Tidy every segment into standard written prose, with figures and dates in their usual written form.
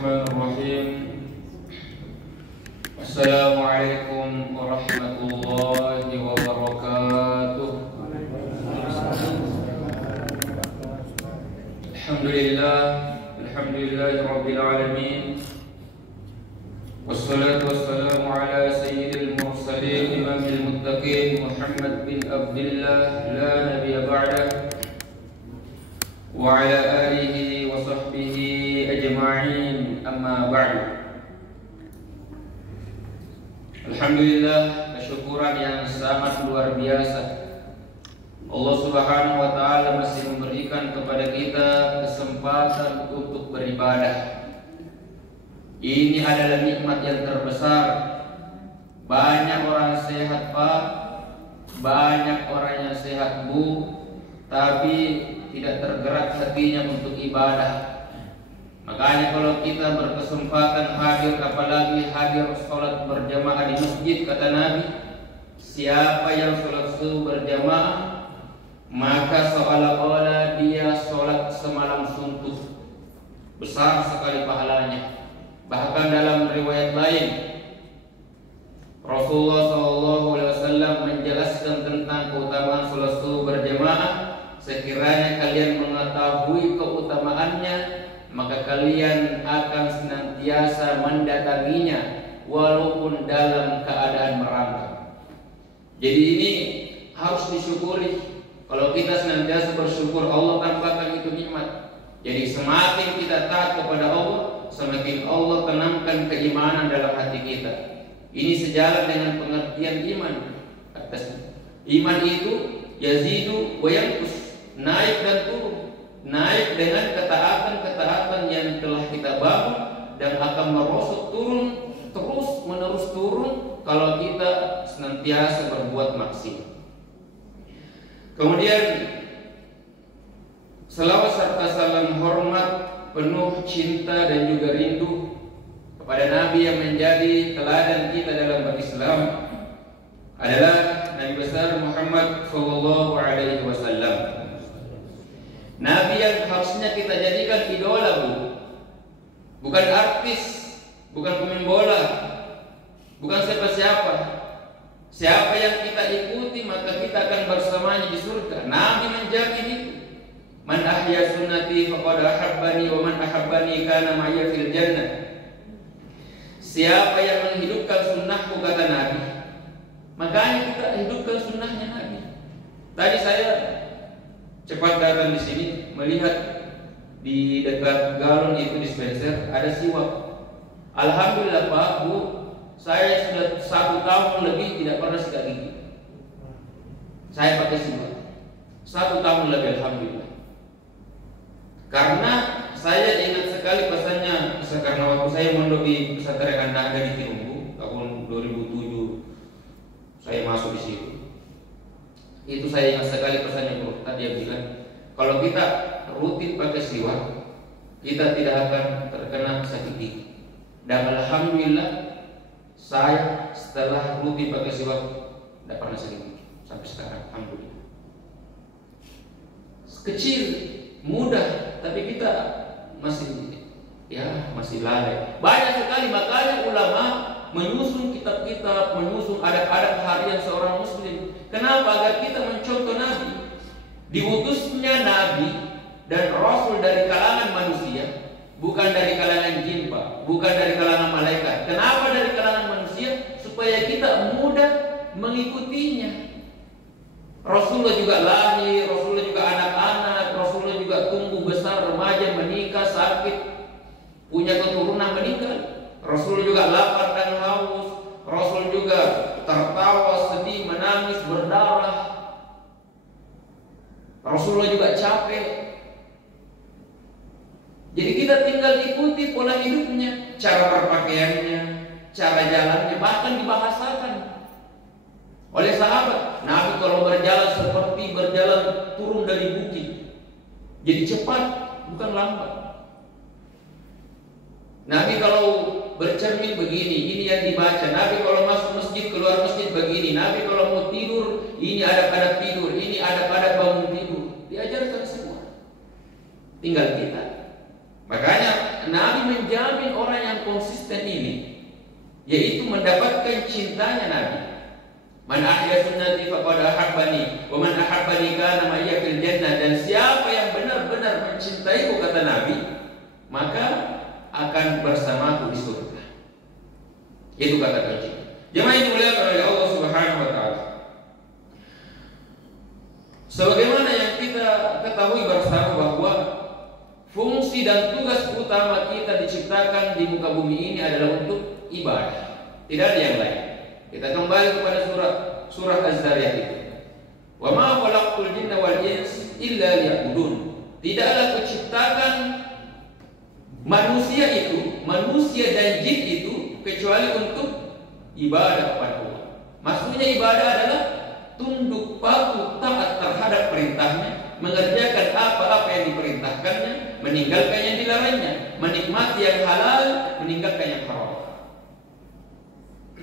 Bismillahirrahmanirrahim. Assalamualaikum warahmatullahi wabarakatuh. Alhamdulillahirabbil alamin. Wassalatu wassalamu ala sayyidil mursalin imamil muttaqin Muhammad bin Abdullah la nabiyya ba'dah wa ala alihi wa sahbihi ajma'in, amma ba'du. Alhamdulillah, kesyukuran yang sangat luar biasa. Allah Subhanahu wa taala masih memberikan kepada kita kesempatan untuk beribadah. Ini adalah nikmat yang terbesar. Banyak orang sehat, Pak. Banyak orang yang sehat, Bu, tapi tidak tergerak hatinya untuk ibadah. Makanya kalau kita berkesempatan hadir, apalagi hadir sholat berjamaah di masjid, kata Nabi, siapa yang sholat subuh berjamaah, maka seolah-olah dia sholat semalam suntuk. Besar sekali pahalanya. Bahkan dalam riwayat lain, Rasulullah SAW menjelaskan tentang keutamaan sholat subuh berjamaah. Sekiranya kalian mengetahui keutamaannya, maka kalian akan senantiasa mendatanginya walaupun dalam keadaan merangkak. Jadi ini harus disyukuri. Kalau kita senantiasa bersyukur, Allah tampakkan itu nikmat. Jadi semakin kita taat kepada Allah, semakin Allah tenangkan keimanan dalam hati kita. Ini sejalan dengan pengertian iman. Iman itu yazidu wa yanqus, naik dan turun. Naik dengan ketaatan-ketaatan yang telah kita bangun, dan akan merosot turun, terus menerus turun kalau kita senantiasa berbuat maksiat. Kemudian selawat serta salam hormat penuh cinta dan juga rindu kepada Nabi yang menjadi teladan kita dalam berislam adalah Nabi besar Muhammad sallallahu alaihi wasallam. Nabi yang harusnya kita jadikan idola, Bu. Bukan artis, bukan pemain bola, bukan siapa-siapa. Siapa yang kita ikuti, maka kita akan bersamanya di surga. Nabi menjamin itu. Man ahya sunnati faqad ahabbani wa man ahabbani kana ma'iyya fil jannah. Siapa yang menghidupkan sunnahku, kata Nabi, makanya kita hidupkan sunnahnya Nabi. Tadi saya cepat datang di sini melihat di dekat galon itu dispenser ada siwak. Alhamdulillah, Pak, Bu, saya sudah 1 tahun lebih tidak pernah sikat gigi. Saya pakai siwak 1 tahun lebih, alhamdulillah. Karena saya ingat sekali pesannya, karena waktu saya mondok di pesantren Anda di Tirumbu tahun 2007, saya masuk di situ. Itu saya ingat sekali pesannya Bro. Tadi dia bilang, kalau kita rutin pakai siwak, kita tidak akan terkena sakit gigi. Dan alhamdulillah, saya setelah rutin pakai siwak tidak pernah sakit gigi sampai sekarang, alhamdulillah. Kecil, mudah, tapi kita masih lalai. Banyak sekali, makanya ulama menyusun kitab-kitab, menyusun adab-adab harian seorang muslim. Kenapa? Agar kita mencontoh Nabi. Diutusnya Nabi dan Rasul dari kalangan manusia, bukan dari kalangan jin, Pak, bukan dari kalangan malaikat. Kenapa dari kalangan manusia? Supaya kita mudah mengikutinya. Rasulullah juga lahir, Rasulullah juga anak-anak, Rasulullah juga tumbuh besar, remaja, menikah, sakit, punya keturunan, meninggal. Rasul juga lapar dan haus. Rasul juga tertawa, sedih, menangis, berdarah. Rasulullah juga capek. Jadi kita tinggal ikuti pola hidupnya, cara berpakaiannya, cara jalannya, bahkan dibahasakan oleh sahabat. Nabi kalau berjalan seperti berjalan turun dari bukit. Jadi cepat, bukan lambat. Nabi kalau bercermin begini, ini yang dibaca. Nabi kalau masuk masjid, keluar masjid begini. Nabi kalau mau tidur, ini adab-adab tidur, ini adab-adab bangun tidur. Diajarkan semua. Tinggal kita. Makanya Nabi menjamin mendapatkan cintanya Nabi. Man ahya sunnati faqad ahabbani wa man ahabbani kana ma'iyya fil jannah. Dan siapa yang benar-benar mencintaiku, kata Nabi, maka akan bersamaku di surga. Itu kata kunci. Jemaah yang dimuliakan oleh Allah Subhanahu wa taala. Sebagaimana yang kita ketahui bersama bahwa fungsi dan tugas utama kita diciptakan di muka bumi ini adalah untuk ibadah. Tidak ada yang lain. Kita kembali kepada surah Az-Zariyat itu. Wa ma khalaqtul jinna wal ins illa liya'budun. Tidaklah kuciptakan manusia dan jin itu kecuali untuk ibadah kepada Allah. Maksudnya ibadah adalah tunduk patuh taat terhadap perintahnya, mengerjakan apa-apa yang diperintahkannya, meninggalkan yang dilarangnya, menikmati yang halal, meninggalkan yang haram.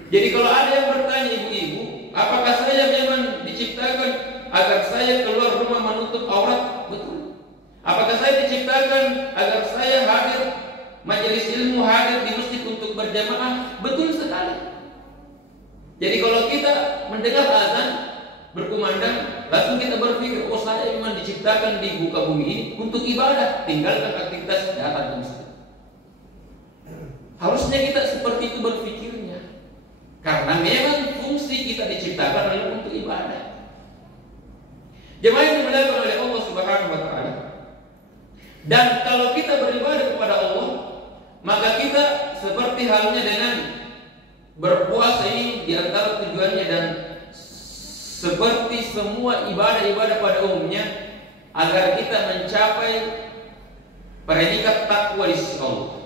Jadi kalau ada yang bertanya ibu-ibu, apakah saya memang diciptakan agar saya keluar rumah menutup aurat? Betul. Apakah saya diciptakan agar saya hadir majelis ilmu, hadir di masjid untuk berjamaah? Betul sekali. Jadi kalau kita mendengar azan berkumandang, langsung kita berpikir, oh saya memang diciptakan di muka bumi ini untuk ibadah, tinggalkan aktivitas datang ke masjid. Harusnya kita seperti itu berpikirnya. Karena memang fungsi kita diciptakan adalah untuk ibadah. Jemaah yang dimuliakan oleh Allah Subhanahu wa taala. Dan kalau kita beribadah kepada Allah, maka kita seperti halnya dengan berpuasa ini di antara tujuannya, dan seperti semua ibadah-ibadah pada umumnya, agar kita mencapai predikat takwa di sisi Allah.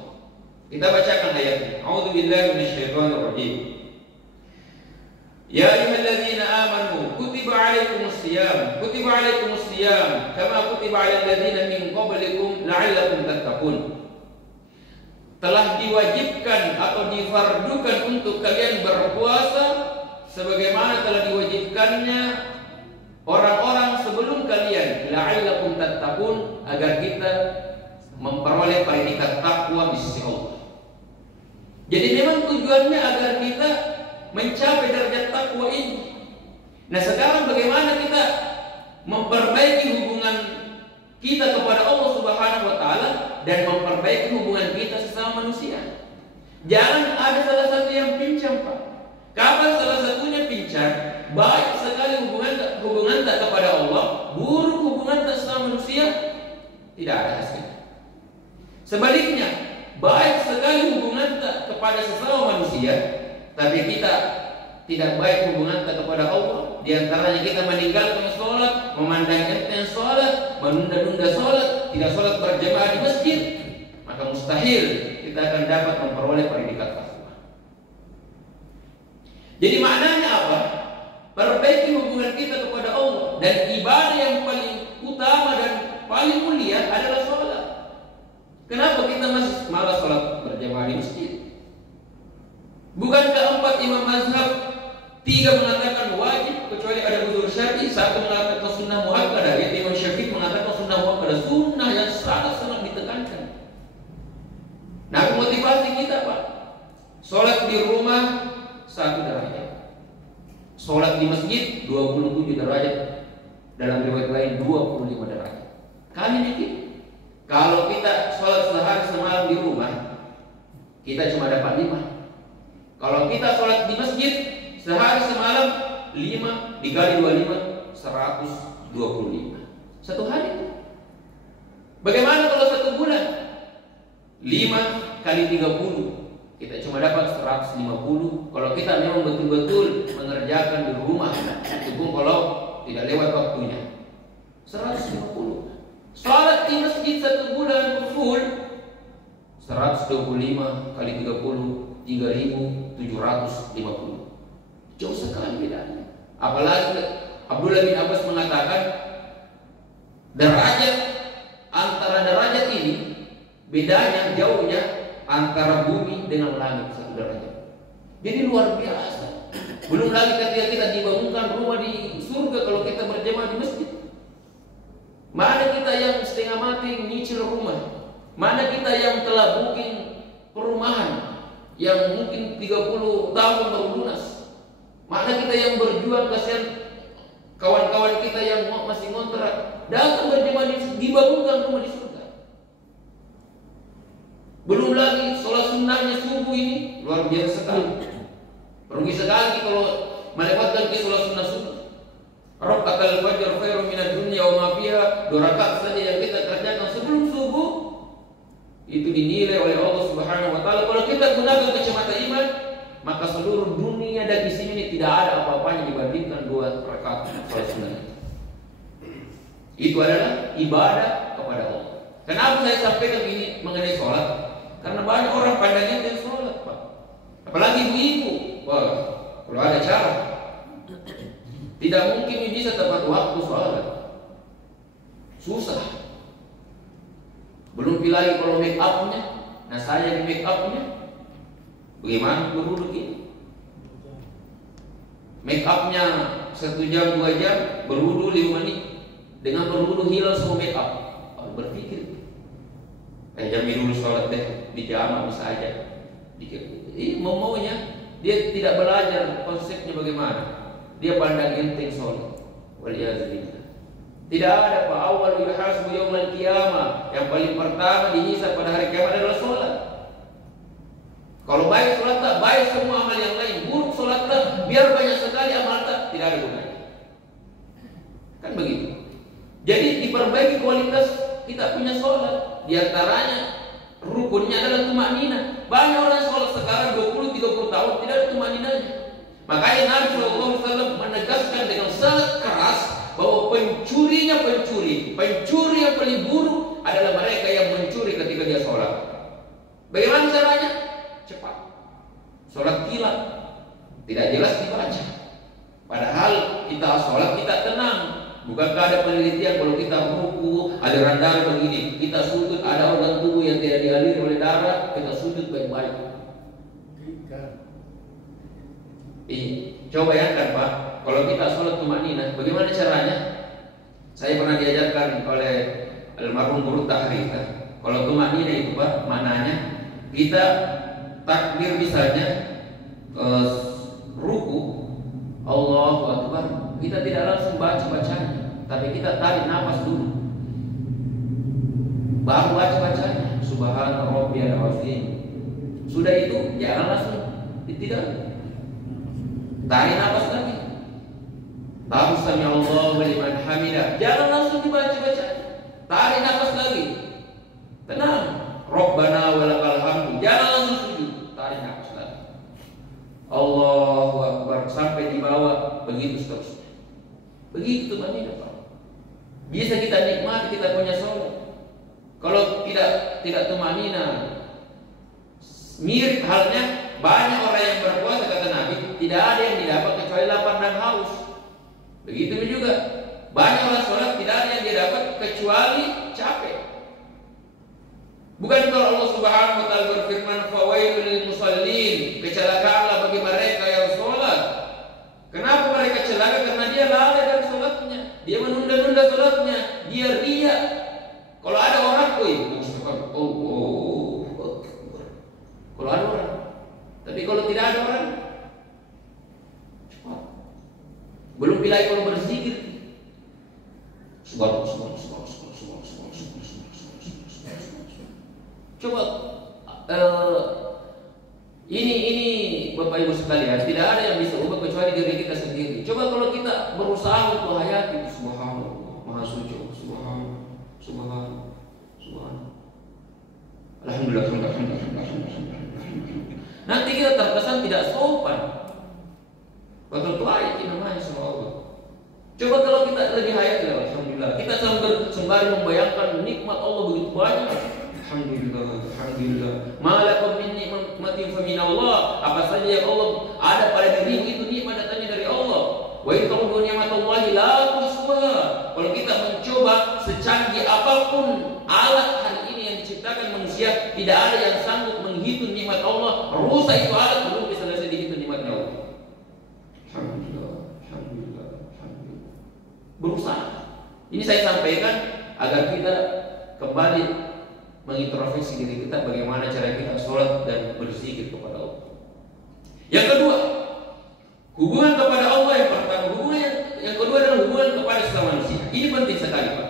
Kita bacakan ayatnya. A'udzubillahi minasyaitonirrajim. Ya ayyuhalladzina amanu kutiba 'alaikumusiyam kama kutiba 'alal ladzina min qablikum la'allakum tattaqun. Telah diwajibkan atau difardukan untuk kalian berpuasa sebagaimana telah diwajibkannya orang-orang sebelum kalian, la'allakum tattaqun, agar kita memperoleh predikat takwa di sisi Allah. Jadi memang tujuannya agar kita mencapai derajat takwa ini. Nah, sekarang bagaimana kita memperbaiki hubungan kita kepada Allah Subhanahu wa taala dan memperbaiki hubungan kita sesama manusia? Jangan ada salah satu yang pincang, Pak. Kapan salah satunya pincang, baik sekali hubungan tak kepada Allah, buruk hubungan tak sesama manusia, tidak ada hasilnya. Sebaliknya, baik sekali hubungan tak kepada sesama manusia, tapi kita tidak baik hubungan kita kepada Allah. Di antaranya kita meninggalkan sholat, memandang enteng sholat, menunda-nunda sholat, tidak sholat berjamaah di masjid, maka mustahil kita akan dapat memperoleh predikat takwa. Jadi maknanya apa? Perbaiki hubungan kita kepada Allah, dan ibadah yang paling utama dan paling mulia adalah sholat. Kenapa kita masih malas sholat berjamaah di masjid? Bukankah 4 imam mazhab, 3 mengatakan wajib kecuali ada uzur syar'i, 1 mengatakan sunnah muakkadah, yaitu Imam Syafi'i mengatakan sunnah muakkadah, sunnah yang sangat-sangat ditekankan. Nah, motivasi kita, Pak, sholat di rumah 1 derajat, sholat di masjid 27 derajat, dalam riwayat lain 25 derajat. Kali ini kalau kita sholat sehari semalam di rumah, kita cuma dapat 5. Kalau kita sholat di masjid sehari semalam 5 dikali 25, 125. Satu hari itu. Bagaimana kalau 1 bulan? 5 kali 30, kita cuma dapat 150. Kalau kita memang betul-betul mengerjakan di rumah, itu pun kalau tidak lewat waktunya, 150. Sholat di masjid 1 bulan full 125 kali 30, 3.750. Jauh sekali bedanya. Apalagi Abdullah bin Abbas mengatakan derajat antara derajat ini, bedanya jauhnya antara bumi dengan langit 1 derajat. Jadi luar biasa. Belum lagi ketika kita dibangunkan rumah di surga kalau kita berjamaah di masjid. Mana kita yang setengah mati nyicil rumah? Mana kita yang telah booking perumahan yang mungkin 30 tahun baru lunas. Mana kita yang berjuang, kasihan kawan-kawan kita yang masih ngontrak, datang berjemaah dibangunkan rumah di surga. Belum lagi sholat sunnahnya subuh ini luar biasa sekali. Rugi sekali kalau melewatkan ke sholat sunnah subuh. Raka'atul fajr khairun minad dunya wa ma fiha. 2 rakaat saja yang kita kerjakan sebelum subuh itu dinilai oleh Allah Subhanahu wa taala. Kalau kita gunakan kacamata iman, maka seluruh dunia dan isinya ini tidak ada apa-apanya dibandingkan 2 rakaat sholat sunnah. Itu adalah ibadah kepada Allah. Kenapa saya sampaikan ini mengenai sholat? Karena banyak orang pandangnya dengan sholat, Pak. Apalagi ibu-ibu. Wah, kalau ada cara, tidak mungkin bisa tepat waktu sholat. Susah. Belum lagi kalau make up-nya. Nah, saya di make up-nya bagaimana berwudu ini? Make up-nya 1 jam 2 jam, berwudu 5 menit. Dengan berwudu hilang semua make up. Berpikir jami dulu sholat deh, di jamaah bisa aja. Ini maunya dia tidak belajar konsepnya bagaimana. Dia pandang enteng sholat. Waliyahzubillah. Tidak ada Pak, awal yuhasbu yaumal qiyamah. Yang paling pertama dihisab pada hari kiamat adalah sholat. Kalau baik sholat tak, baik semua amal yang lain. Buruk sholat tak, biar banyak sekali amal tak, tidak ada gunanya. Kan begitu. Jadi diperbaiki kualitas kita punya sholat. Di antaranya rukunnya adalah tumakninah. Banyak orang sholat sekarang 20-30 tahun tidak ada tumakninahnya. Makanya Nabi SAW menegaskan dengan sangat keras bahwa pencuri yang paling buruk adalah mereka yang mencuri ketika dia sholat. Bagaimana caranya? Cepat. Sholat kilat, tidak jelas dibaca. Padahal kita sholat kita tenang. Bukankah ada penelitian kalau kita ruku ada darah begini, kita sujud ada organ tubuh yang tidak dialiri oleh darah, kita sujud baik-baik. Coba bayangkan Pak, kalau kita sholat tumakninah, bagaimana caranya? Saya pernah diajarkan oleh almarhum guru tahrir. Kalau tumakninah itu Pak, maknanya kita takbir misalnya ruku, Allahu Akbar, kita tidak langsung baca-bacanya, tapi kita tarik nafas dulu, baru baca-bacanya. Subhana rabbiyal azim. Sudah itu jangan langsung tidak, tarik nafas lagi, baru sami Allahu liman hamidah, jangan langsung dibaca-baca, tarik nafas lagi, tenang, Rabbana walakal hamdu, jangan langsung sujud, tarik nafas lagi, Allahu Akbar, sampai di bawah, begitu seterusnya. Begitu maknanya Pak. Bisa kita nikmati kita punya sholat. Kalau tidak tumanina, mirip halnya banyak orang yang berpuasa kata Nabi, tidak ada yang didapat kecuali lapar dan haus. Begitu juga banyak orang sholat tidak ada yang didapat kecuali capek. Bukan kalau Allah Subhanahu wa taala berfirman fawailul lil musallin, kecelakaanlah bagi mereka yang sholat. Kenapa mereka celaka? Karena dia lalai dari sholatnya, dia menunda-nunda sholatnya, dia riya. Kalau ada orang, kalau ada orang, tapi kalau tidak ada orang, cepat. Belum pilih kalau berzikir, coba ini Bapak Ibu sekalian, tidak ada yang bisa ubah kecuali diri kita sendiri. Coba kalau kita berusaha untuk hayati, subhanallah, maha suci, subhanallah, alhamdulillah, nanti kita terkesan tidak sopan. Betul tuh ayat ini namanya sama Allah. Coba kalau kita lagi hayati, alhamdulillah, kita sembari membayangkan nikmat Allah begitu banyak. Alhamdulillah. Malakum min nikmatin fa min Allah. Apa saja yang Allah ada pada dirimu itu nikmat datangnya dari Allah. Wa in ta'udhu ni'matallahi la tuhsuha. Kalau kita mencoba secanggih apapun alat hari ini yang diciptakan manusia, tidak ada yang sanggup menghitung nikmat Allah. Rusak itu alat, belum bisa selesai dihitung nikmatnya Allah. Alhamdulillah. Berusaha. Ini saya sampaikan agar kita kembali mengintrospeksi diri kita bagaimana cara kita sholat dan berzikir kepada Allah. Yang kedua, hubungan kepada Allah yang pertama, yang kedua adalah hubungan kepada sesama manusia. Ini penting sekali, Pak.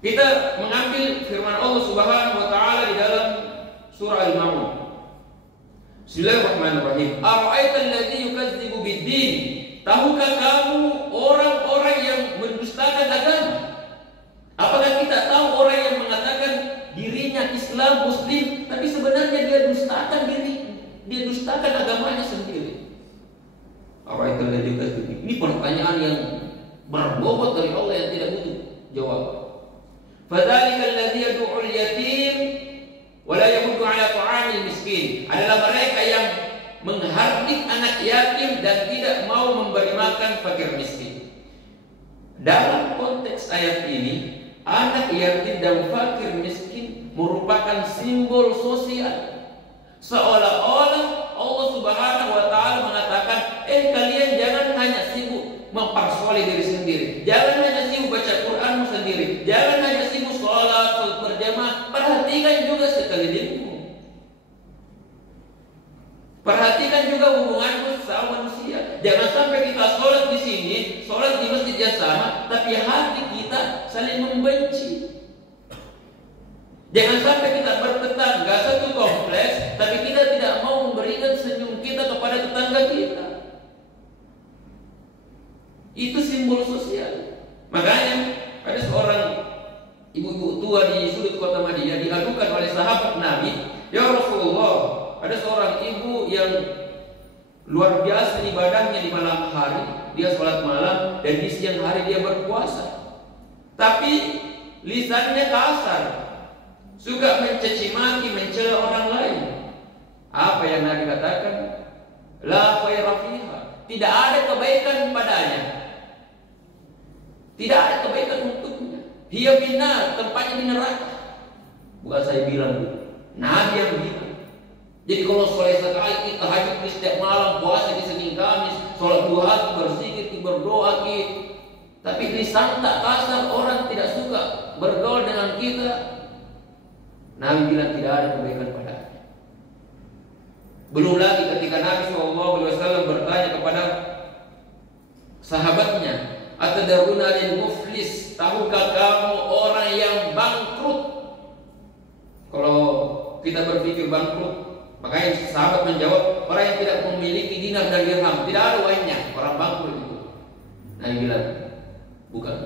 Kita mengambil firman Allah Subhanahu wa taala di dalam surah Al-Maun. Bismillahirrahmanirrahim. Ara'aital ladzi yukadzibu bid-din? Tahukah kamu orang-orang yang mendustakan agama? Apakah kita tahu orang yang mengatakan dirinya Islam, Muslim, tapi sebenarnya dia dustakan agamanya sendiri? Ara'aital ladzi yukadzibu bid-din? Ini pertanyaan yang berbobot dari Allah yang tidak butuh jawab. Fadzalikal ladzi yad'ul yatim wa la yahuddu 'ala ta'amil miskin. Adalah mereka yang menghardik anak yatim dan tidak mau memberi makan fakir miskin. Dalam konteks ayat ini, anak yatim dan fakir miskin merupakan simbol sosial. Seolah-olah Allah Subhanahu wa taala mengatakan, kalian jangan hanya sibuk mempersoleh diri sendiri. Jangan hanya sibuk baca Quranmu sendiri. Jangan hanya sibuk sholat berjamaah. Perhatikan juga sekelilingmu. Perhatikan juga hubunganmu sama manusia. Jangan sampai kita sholat di sini, sholat di masjid yang sama, tapi hati kita saling membenci. Jangan sampai kita bertetangga satu kompleks, tapi kita tidak mau memberikan senyum kita kepada tetangga kita. Itu simbol sosial. Makanya ada seorang ibu-ibu tua di sudut kota Madinah diadukan oleh sahabat Nabi, "Ya Rasulullah, ada seorang ibu yang luar biasa ibadahnya di malam hari, dia sholat malam, dan di siang hari dia berpuasa. Tapi lisannya kasar, suka mencaci maki, mencela orang lain." Apa yang Nabi katakan? La khaira fiha. Tidak ada kebaikan padanya. Tidak ada kebaikan untuknya. Hiya finnar, tempatnya di neraka. Bukan saya bilang, Bu. Nabi yang bilang. Jadi kalau sholat sekali, tahajud setiap malam, puasa di Senin Kamis, sholat 2 hari, berzikir, berdoa, tapi lisan tak kasar, orang tidak suka bergaul dengan kita. Nabi bilang tidak ada kebaikan padanya. Belum lagi ketika Nabi SAW bertanya kepada sahabatnya, "Atadaruna lil muflis?" Tahukah kamu orang yang bangkrut? Kalau kita berpikir bangkrut, makanya sahabat menjawab, orang yang tidak memiliki dinar dan dirham, tidak ada uangnya, orang bangkrut itu. Nabi bilang, bukan.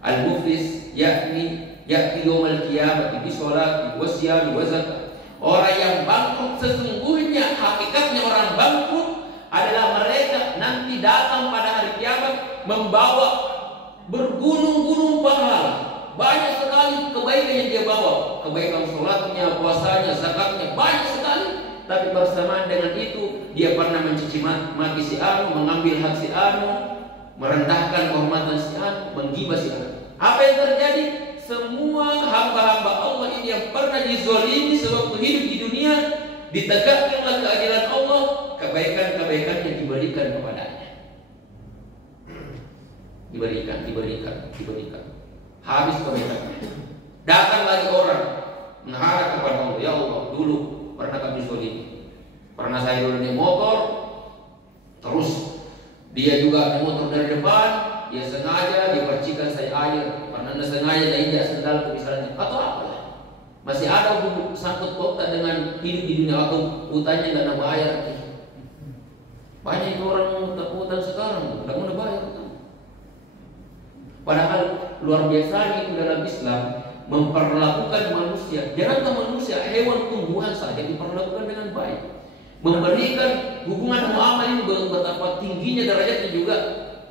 Al-muflis yakni yaumal qiyamah bi sholati wa siyami wa zakat. Orang yang bangkrut sesungguhnya, hakikatnya orang bangkrut adalah mereka nanti datang pada hari kiamat membawa bergunung-gunung pahala. Banyak sekali kebaikan yang dia bawa, kebaikan sholatnya, puasanya, zakatnya, banyak sekali. Tapi bersamaan dengan itu, dia pernah mencaci maki si anu, mengambil hak si anu, merendahkan kehormatan si anu, menggibah si anu. Apa yang terjadi? Semua hamba-hamba Allah ini yang pernah dizolimi sewaktu hidup di dunia, ditegakkanlah keadilan Allah, kebaikan-kebaikan yang diberikan kepadanya. Diberikan. Habis kebaikan. Datang lagi orang mengharap kepada Allah, "Ya Allah, dulu pernah kami zolimi. Pernah saya dulu naik motor, terus dia juga naik motor dari depan, dia sengaja dia percikan saya air, pernah sengaja dia injak sendal misalnya, atau apalah. Masih ada sangkut pautan dengan hidup di dunia atau utangnya nggak nambah bayar." Banyak orang utang sekarang nggak mau bayar utang. Padahal luar biasa itu dalam Islam memperlakukan manusia, jangankan manusia, hewan, tumbuhan saja diperlakukan dengan baik. Memberikan hubungan muamalah ini betapa tingginya derajatnya juga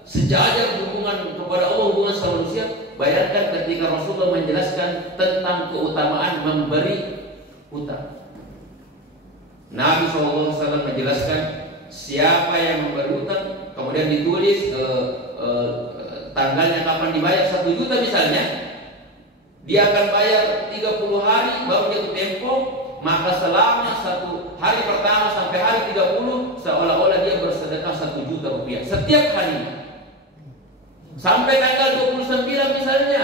sejajar hubungan kepada Allah, hubungan sama manusia. Bayangkan ketika Rasulullah menjelaskan tentang keutamaan memberi hutang. Nabi SAW menjelaskan siapa yang memberi hutang, kemudian ditulis tanggalnya kapan dibayar, 1 juta misalnya, dia akan bayar 30 hari baru jatuh tempo, maka selama 1 hari pertama sampai hari 30 seolah-olah dia bersedekah 1 juta rupiah setiap hari. Sampai tanggal 29 misalnya,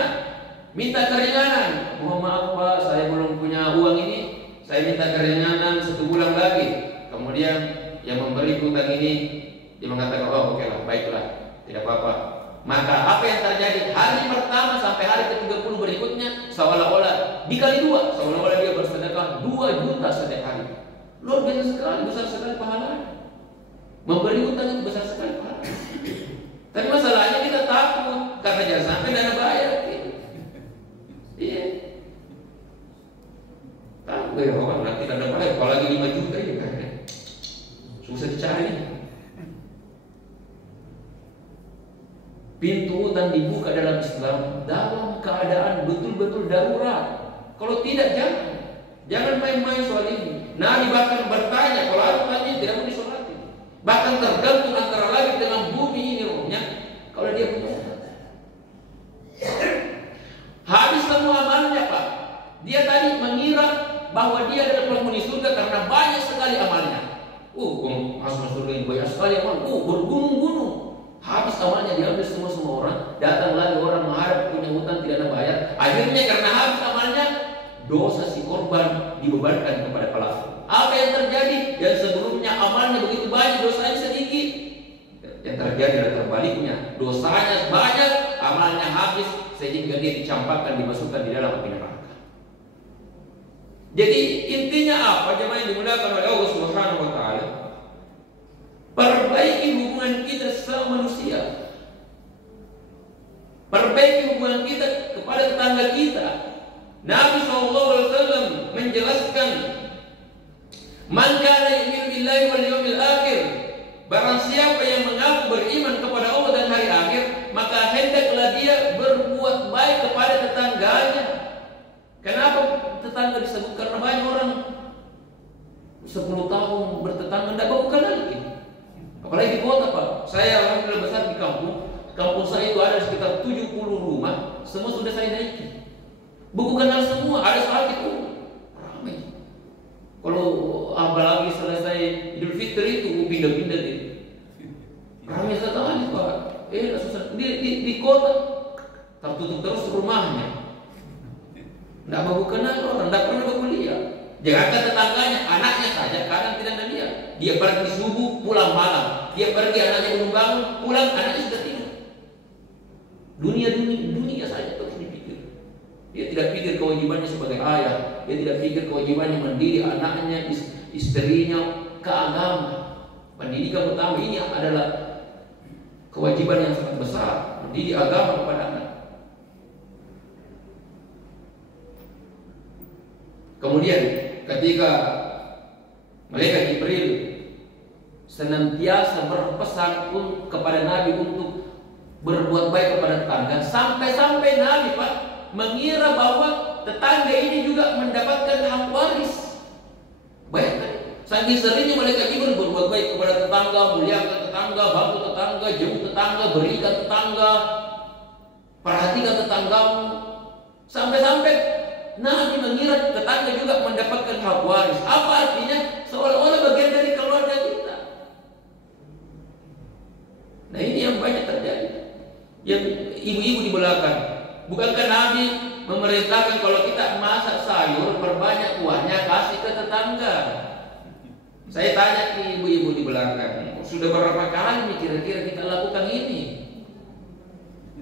minta keringanan. Mohon maaf Pak, saya belum punya uang ini, saya minta keringanan 1 bulan lagi. Kemudian yang memberi hutang ini dia mengatakan, oh oke lah, baiklah, tidak apa-apa. Maka apa yang terjadi hari pertama sampai hari ke-30 berikutnya seolah-olah dikali 2, seolah-olah dia bersedekah 2 juta setiap hari. Luar biasa sekali, besar sekali pahalanya. Memberi hutang itu besar sekali pahalanya. Tapi masalahnya kita takut karena jangan sampai dana bayar. Iya. Takut ya orang nanti dana bayar, apalagi 5 juta ya kan. Susah dicari. Pintu hutang dibuka dalam Islam dalam keadaan betul-betul darurat. Kalau tidak jangan main-main soal ini. Nabi bahkan bertanya, kalau aku tanya tidak mau disolati. Bahkan tergantung antara langit dengan bumi ini rohnya. Kalau dia punya habis semua amalnya Pak. Dia tadi mengira bahwa dia adalah penghuni surga karena banyak sekali amalnya. Masuk surga yang banyak sekali amal. Bergunung-gunung. Habis amalnya diambil semua orang. Datang lagi orang menghadap punya hutang tidak ada bayar. Akhirnya karena habis amalnya, dosa si korban dibebankan kepada pelaku. Apa yang terjadi? Yang sebelumnya amalnya begitu banyak, dosanya sedikit. Yang terjadi adalah terbaliknya. Dosanya banyak, amalnya habis, sehingga dia dicampakkan, dimasukkan di dalam api neraka. Jadi intinya apa? Jemaah yang dimuliakan oleh Allah Subhanahu wa taala. Perbaiki hubungan kita sesama manusia. Perbaiki hubungan kita kepada tetangga kita. Nabi SAW menjelaskan, "Man kana yu'minu billahi wal yawmil akhir." Barang siapa yang mengaku beriman kepada Allah dan hari akhir, maka hendaklah dia berbuat baik kepada tetangganya. Kenapa tetangga disebut? Karena banyak orang 10 tahun bertetangga tidak baru kenal lagi. Apalagi di kota Pak. Saya alhamdulillah besar di kampung. Kampung saya itu ada sekitar 70 rumah. Semua sudah saya naiki. Buku kenal semua. Ada saat itu ramai. Kalau apalagi selesai Idul Fitri itu pindah-pindah deh. Ramai sekali Pak. Susah. Di kota tertutup terus rumahnya. Tidak baru kenal orang. Tidak pernah berkuliah. Jangankan tetangganya, anaknya saja kadang tidak ada dia. Dia pergi subuh, pulang malam. Dia pergi, anaknya belum bangun, pulang, anaknya sudah tidur. Dunia saja terus dipikir. Dia tidak pikir kewajibannya sebagai ayah. Dia tidak pikir kewajibannya mendidik anaknya, istrinya ke agama. Pendidikan pertama ini adalah kewajiban yang sangat besar, mendidik agama kepada anak. Kemudian ketika malaikat Jibril senantiasa berpesan kepada Nabi untuk berbuat baik kepada tetangga, sampai-sampai Nabi Pak mengira bahwa tetangga ini juga mendapatkan hak waris. Bayangkan, saking seringnya malaikat Jibril berbuat baik kepada tetangga, muliakan tetangga, bantu tetangga, jemput tetangga, berikan tetangga, perhatikan tetanggamu, sampai-sampai Nabi mengira tetangga juga mendapatkan hak waris. Apa artinya? Seolah-olah bagian dari keluarga kita. Nah ini yang banyak terjadi. Yang ibu-ibu di belakang. Bukankah Nabi memerintahkan kalau kita masak sayur, perbanyak kuahnya, kasih ke tetangga? Saya tanya ke ibu-ibu di belakang, sudah berapa kali kira-kira kita lakukan ini?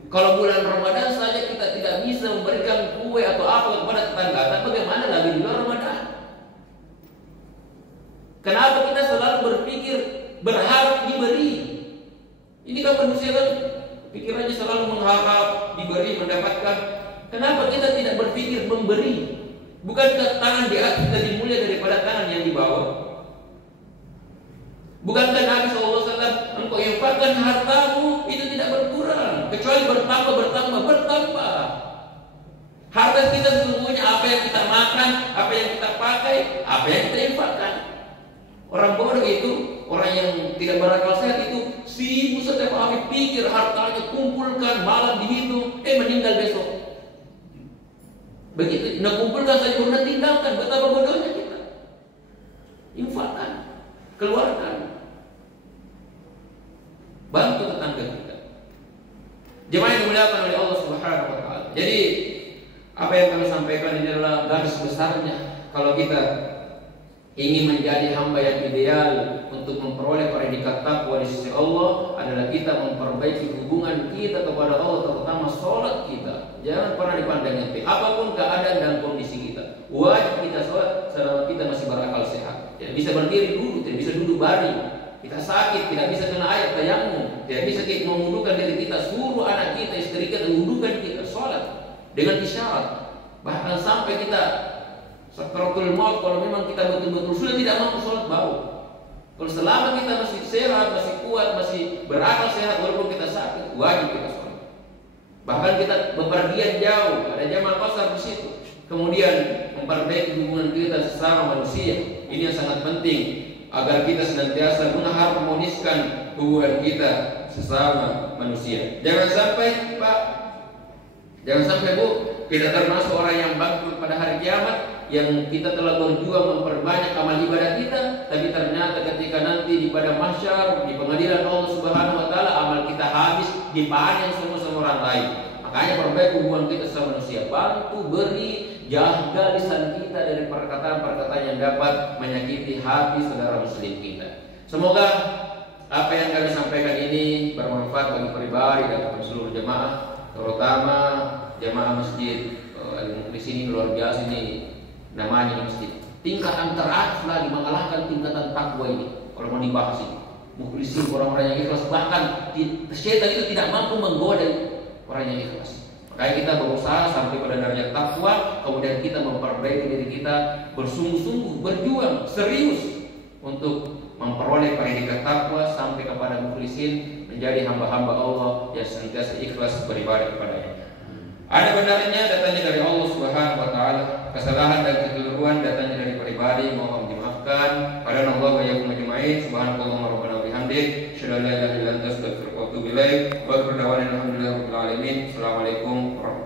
Kalau bulan Ramadan saja kita tidak bisa memberikan kue atau apa kepada tetangga, bagaimana lagi di luar Ramadan? Kenapa kita selalu berpikir berharap diberi? Ini kan manusia kan pikirannya selalu mengharap diberi, mendapatkan. Kenapa kita tidak berpikir memberi? Bukankah tangan di atas lebih mulia daripada tangan yang di bawah? Bukankah Nabi SAW, engkau infakkan hartamu itu tidak berkurang, kecuali bertambah. Harta kita sesungguhnya apa yang kita makan, apa yang kita pakai, apa yang kita infakkan. Orang bodoh itu, orang yang tidak berakal sehat itu sibuk setiap hari pikir hartanya, kumpulkan, malam dihitung, meninggal besok. Begitu, kumpulkan saja pernah tinggalkan, betapa bodohnya kita. Infakkan, keluarkan, bantu tetangga kita. Jemaah yang dimuliakan oleh Allah Subhanahu wa taala. Jadi Apa yang kami sampaikan ini adalah garis besarnya. Kalau kita ingin menjadi hamba yang ideal untuk memperoleh predikat takwa di sisi Allah, adalah kita memperbaiki hubungan kita kepada Allah, terutama sholat kita. Jangan pernah dipandang enteng. Apapun keadaan dan kondisi kita, wajib kita sholat selama kita masih berakal sehat. Tidak bisa berdiri dulu, tidak bisa duduk baring. Kita sakit, tidak bisa kena ayat tayamum, tidak bisa kita memudukkan diri kita, suruh anak kita, istri kita memudukkan kita sholat dengan isyarat. Bahkan sampai kita sakaratul maut, kalau memang kita betul-betul sudah tidak mampu sholat baru. Kalau selama kita masih sehat, masih kuat, masih berakal sehat, walaupun kita sakit, wajib kita sholat. Bahkan kita bepergian jauh, ada jamaah qasar di situ. Kemudian memperbaiki hubungan kita sesama manusia. Ini yang sangat penting agar kita senantiasa mengharmoniskan hubungan kita sesama manusia. Jangan sampai Pak, jangan sampai Bu, kita termasuk orang yang bangkrut pada hari kiamat, yang kita telah berjuang memperbanyak amal ibadah kita, tapi ternyata ketika nanti di pada mahsyar, di pengadilan Allah Subhanahu wa taala, amal kita habis dipanen sama orang lain. Makanya perbaiki hubungan kita sama manusia, bantu beri, jaga lisan kita dari perkataan-perkataan yang dapat menyakiti hati saudara muslim kita. Semoga apa yang kami sampaikan ini bermanfaat bagi pribadi dan bagi seluruh jemaah, terutama jemaah masjid di sini luar biasa ini namanya masjid. Tingkatan teratas lagi mengalahkan tingkatan takwa ini. Kalau mau dibahas ini, mukhlisin, orang-orang yang ikhlas, bahkan syaitan itu tidak mampu menggoda orang yang ikhlas. Makanya kita berusaha sampai pada derajat takwa, kemudian kita memperbaiki diri kita, bersungguh-sungguh, berjuang serius untuk memperoleh predikat takwa sampai kepada mukhlisin, menjadi hamba-hamba Allah yang senantiasa ikhlas beribadah kepadanya. Ada benarnya datangnya dari Allah Subhanahu wa taala, kesalahan dan kekeliruan datangnya dari pribadi, mohon dimaafkan. Pada Allah wa yakum ajmain. Subhanallah rabbana wa bihamdik, asyhadu an la ilaha illa anta, astaghfiruka wa atubu ilaik. Wa akhiru da'wana alhamdulillahi rabbil alamin. Assalamualaikum warahmatullahi wabarakatuh.